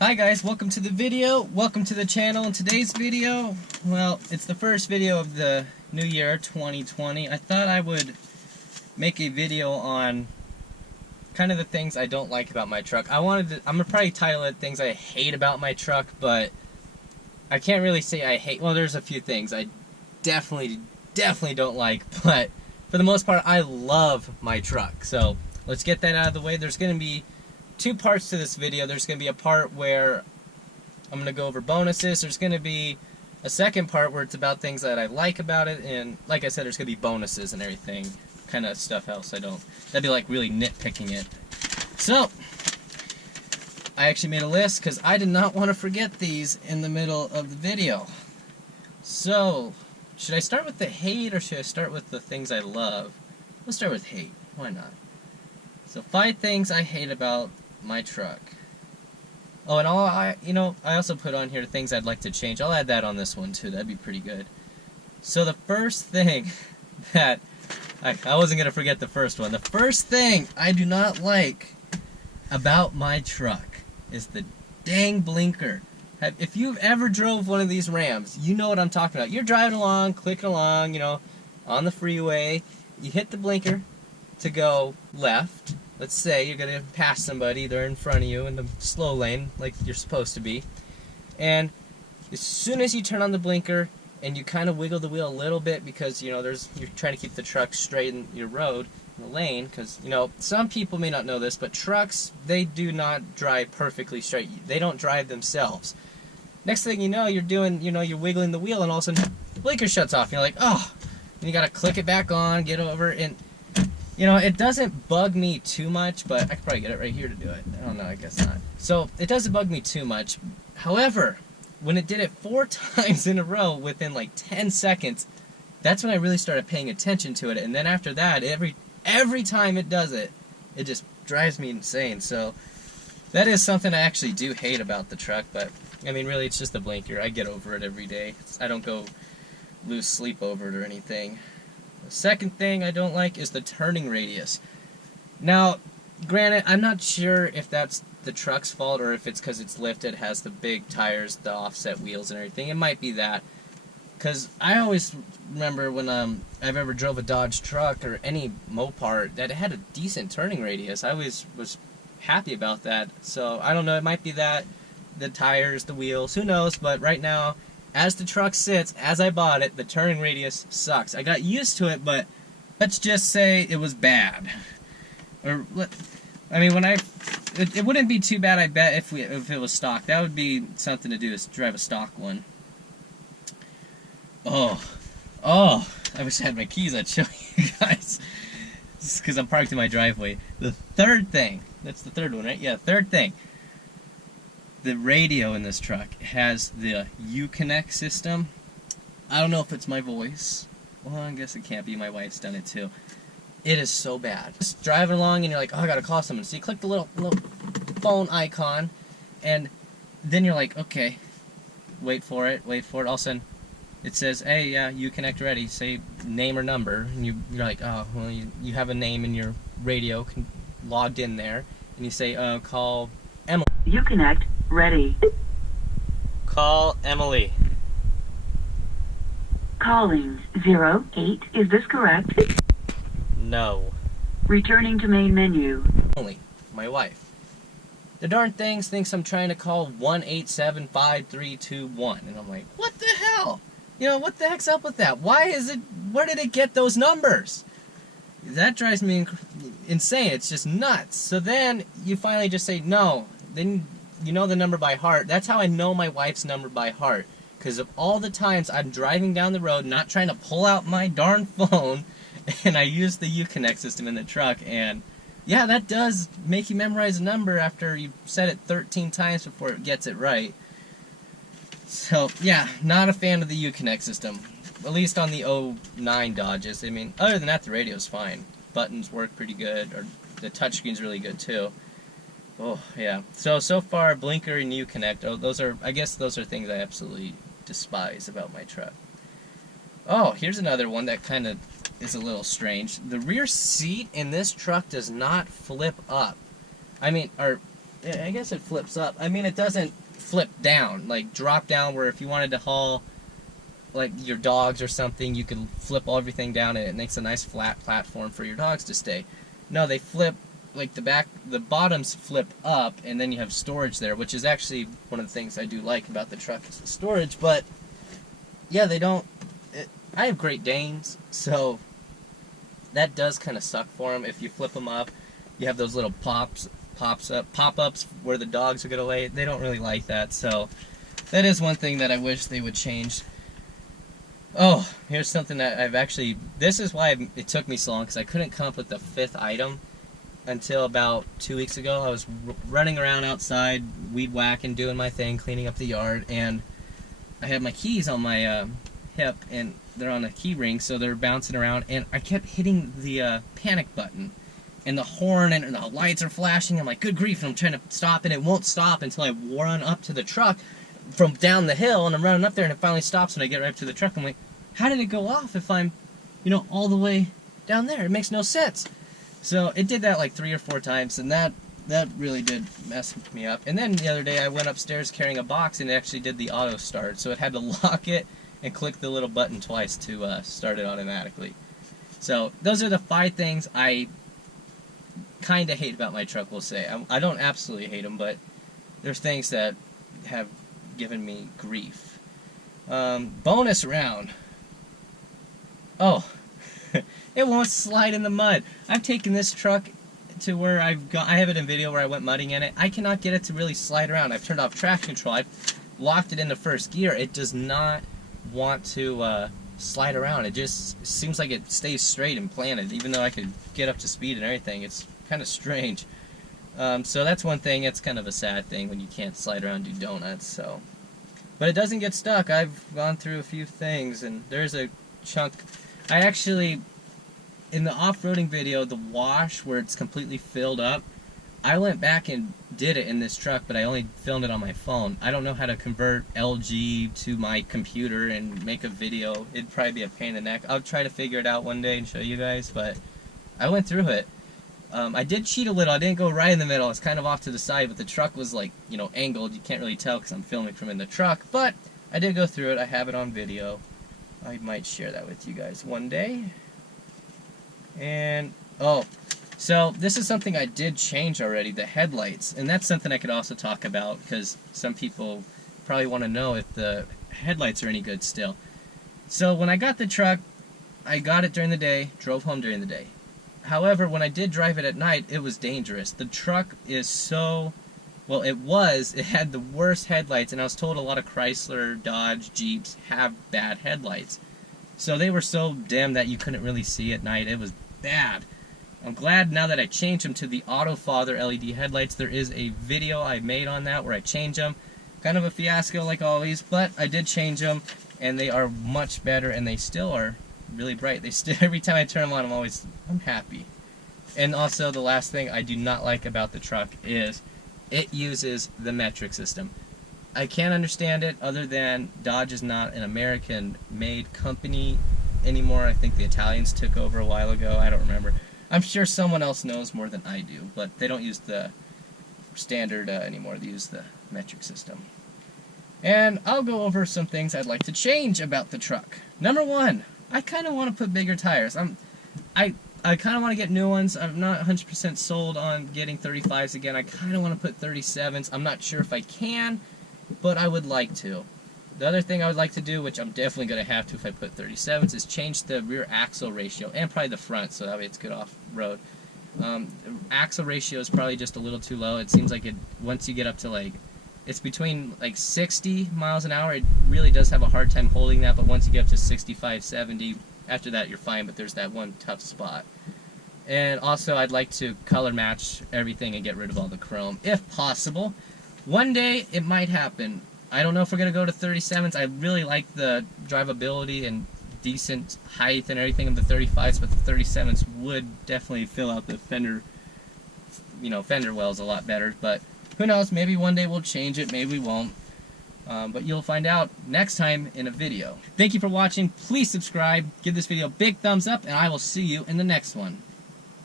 Hi guys, welcome to the video, welcome to the channel. In today's video, well, it's the first video of the new year, 2020. I thought I would make a video on kind of the things I don't like about my truck. I'm gonna probably title it things I hate about my truck, but I can't really say I hate, well, there's a few things I definitely don't like, but for the most part, I love my truck. So let's get that out of the way. There's gonna be two parts to this video. There's going to be a part where I'm going to go over bonuses. There's going to be a second part where it's about things that I like about it, and like I said, there's going to be bonuses and everything, kind of stuff else I don't. That'd be like really nitpicking it. So, I actually made a list because I did not want to forget these in the middle of the video. So, should I start with the hate or should I start with the things I love? Let's start with hate. Why not? So 5 things I hate about my truck. Oh, and I also put on here things I'd like to change. I'll add that on this one too. That'd be pretty good. So the first thing that I wasn't gonna forget the first one. The first thing I do not like about my truck is the dang blinker. If you've ever drove one of these Rams, you know what I'm talking about. You're driving along, clicking along, on the freeway. You hit the blinker to go left. Let's say you're going to pass somebody, they're in front of you in the slow lane, like you're supposed to be. And as soon as you turn on the blinker and you kind of wiggle the wheel a little bit because, you're trying to keep the truck straight in your road, in the lane, because, some people may not know this, but trucks, they do not drive perfectly straight. They don't drive themselves. Next thing you know, you're wiggling the wheel and all of a sudden the blinker shuts off. You're like, oh, and you got to click it back on, get over, and it doesn't bug me too much, but I could probably get it right here to do it. I don't know, I guess not. So, it doesn't bug me too much. However, when it did it 4 times in a row within like 10 seconds, that's when I really started paying attention to it. And then after that, every time it does it, it just drives me insane. So, that is something I actually do hate about the truck, but, really, it's just the blinker. I get over it every day. I don't go lose sleep over it or anything. The second thing I don't like is the turning radius. Now, granted, I'm not sure if that's the truck's fault or if it's because it's lifted, has the big tires, the offset wheels and everything. It might be that. Because I always remember when I've ever drove a Dodge truck or any Mopar that it had a decent turning radius. I always was happy about that. So, I don't know, it might be that, the tires, the wheels, who knows, but right now, as the truck sits, as I bought it, the turning radius sucks. I got used to it, but let's just say it was bad. Or, it wouldn't be too bad, I bet, if it was stock. That would be something to do, is drive a stock one. Oh, I wish I had my keys, I'd show you guys. This is because I'm parked in my driveway. The third thing, that's the third one, right? Yeah, third thing. The radio in this truck has the UConnect system. I don't know if it's my voice. Well, I guess it can't be. My wife's done it too. It is so bad. Just driving along and you're like, oh, I gotta call someone. So you click the little phone icon, and then you're like, okay, wait for it. All of a sudden, it says, hey, yeah, UConnect ready. Say name or number, and you're like, oh, well, you have a name in your radio logged in there, and you say, call Emily. UConnect ready. Call Emily. Calling 08. Is this correct? No. Returning to main menu. Emily, my wife. The darn things thinks I'm trying to call 1-875-321, and I'm like, what the hell? What the heck's up with that? Where did it get those numbers? That drives me insane. It's just nuts. So then you finally just say no. Then you know the number by heart. That's how I know my wife's number by heart. Because of all the times I'm driving down the road, not trying to pull out my darn phone, and I use the UConnect system in the truck, and yeah, that does make you memorize a number after you've said it 13 times before it gets it right. So, yeah, not a fan of the UConnect system. At least on the 09 Dodges. Other than that, the radio's fine. Buttons work pretty good, or the touchscreen's really good too. Oh, yeah. So far, blinker and UConnect, I guess those are things I absolutely despise about my truck. Oh, here's another one that kind of is a little strange. The rear seat in this truck does not flip up. I guess it flips up. I mean, it doesn't flip down, like drop down, where if you wanted to haul like your dogs or something, you could flip everything down and it makes a nice flat platform for your dogs to stay. No, they flip, like the bottoms flip up, and then you have storage there, which is actually one of the things I do like about the truck is the storage. But yeah, they don't. I have Great Danes, so that does kind of suck for them. If you flip them up, you have those little pop-ups where the dogs are gonna lay. They don't really like that, so that is one thing that I wish they would change. Oh, here's something that I've actually, this is why it took me so long, because I couldn't come up with the 5th item until about 2 weeks ago. I was running around outside, weed whacking, doing my thing, cleaning up the yard, and I had my keys on my hip, and they're on a key ring, so they're bouncing around, and I kept hitting the panic button, and the horn, and the lights are flashing. I'm like, good grief, and I'm trying to stop, and it won't stop until I run up to the truck from down the hill, and I'm running up there, and it finally stops when I get right up to the truck. I'm like, how did it go off if I'm, all the way down there? It makes no sense. So it did that like 3 or 4 times, and that really did mess me up. And then the other day I went upstairs carrying a box, and it actually did the auto start, so it had to lock it and click the little button twice to start it automatically. So those are the 5 things I kind of hate about my truck, we'll say. I don't absolutely hate them, but there's things that have given me grief. Bonus round. Oh, it won't slide in the mud. I've taken this truck to where I have it in video where I went mudding in it. I cannot get it to really slide around. I've turned off traction control. I've locked it into first gear. It does not want to slide around. It just seems like it stays straight and planted, even though I could get up to speed and everything. It's kind of strange. So that's one thing. It's kind of a sad thing when you can't slide around and do donuts. So, but it doesn't get stuck. I've gone through a few things, and there's a chunk. I actually, in the off-roading video, the wash where it's completely filled up, I went back and did it in this truck, but I only filmed it on my phone. I don't know how to convert LG to my computer and make a video. It'd probably be a pain in the neck. I'll try to figure it out one day and show you guys, but I went through it. I did cheat a little. I didn't go right in the middle. It's kind of off to the side, but the truck was like, angled. You can't really tell because I'm filming from in the truck, but I did go through it. I have it on video. I might share that with you guys one day. And, oh, so this is something I did change already, the headlights. And that's something I could also talk about because some people probably want to know if the headlights are any good still. So when I got the truck, I got it during the day, drove home during the day. However, when I did drive it at night, it was dangerous. The truck is so, well, it had the worst headlights, and I was told a lot of Chrysler, Dodge, Jeeps have bad headlights. So they were so dim that you couldn't really see at night. It was bad. I'm glad now that I changed them to the Auto Father LED headlights. There is a video I made on that where I changed them. Kind of a fiasco like always, but I did change them, and they are much better, and they still are really bright. They still, every time I turn them on, I'm happy. And also the last thing I do not like about the truck is it uses the metric system. I can't understand it other than Dodge is not an American-made company anymore. I think the Italians took over a while ago. I don't remember. I'm sure someone else knows more than I do, but they don't use the standard anymore. They use the metric system. And I'll go over some things I'd like to change about the truck. Number 1, I kind of want to put bigger tires. I kind of want to get new ones. I'm not 100% sold on getting 35s again. I kind of want to put 37s. I'm not sure if I can, but I would like to. The other thing I would like to do, which I'm definitely going to have to if I put 37s, is change the rear axle ratio, and probably the front, so that way it's good off-road. The axle ratio is probably just a little too low. It seems like once you get up to it's between 60 miles an hour, it really does have a hard time holding that, but once you get up to 65, 70, after that you're fine, but there's that one tough spot. And also I'd like to color match everything and get rid of all the chrome, if possible. One day it might happen. I don't know if we're going to go to 37s. I really like the drivability and decent height and everything of the 35s, but the 37s would definitely fill out the fender wells a lot better. But who knows, maybe one day we'll change it, maybe we won't. But you'll find out next time in a video. Thank you for watching. Please subscribe, give this video a big thumbs up, and I will see you in the next one.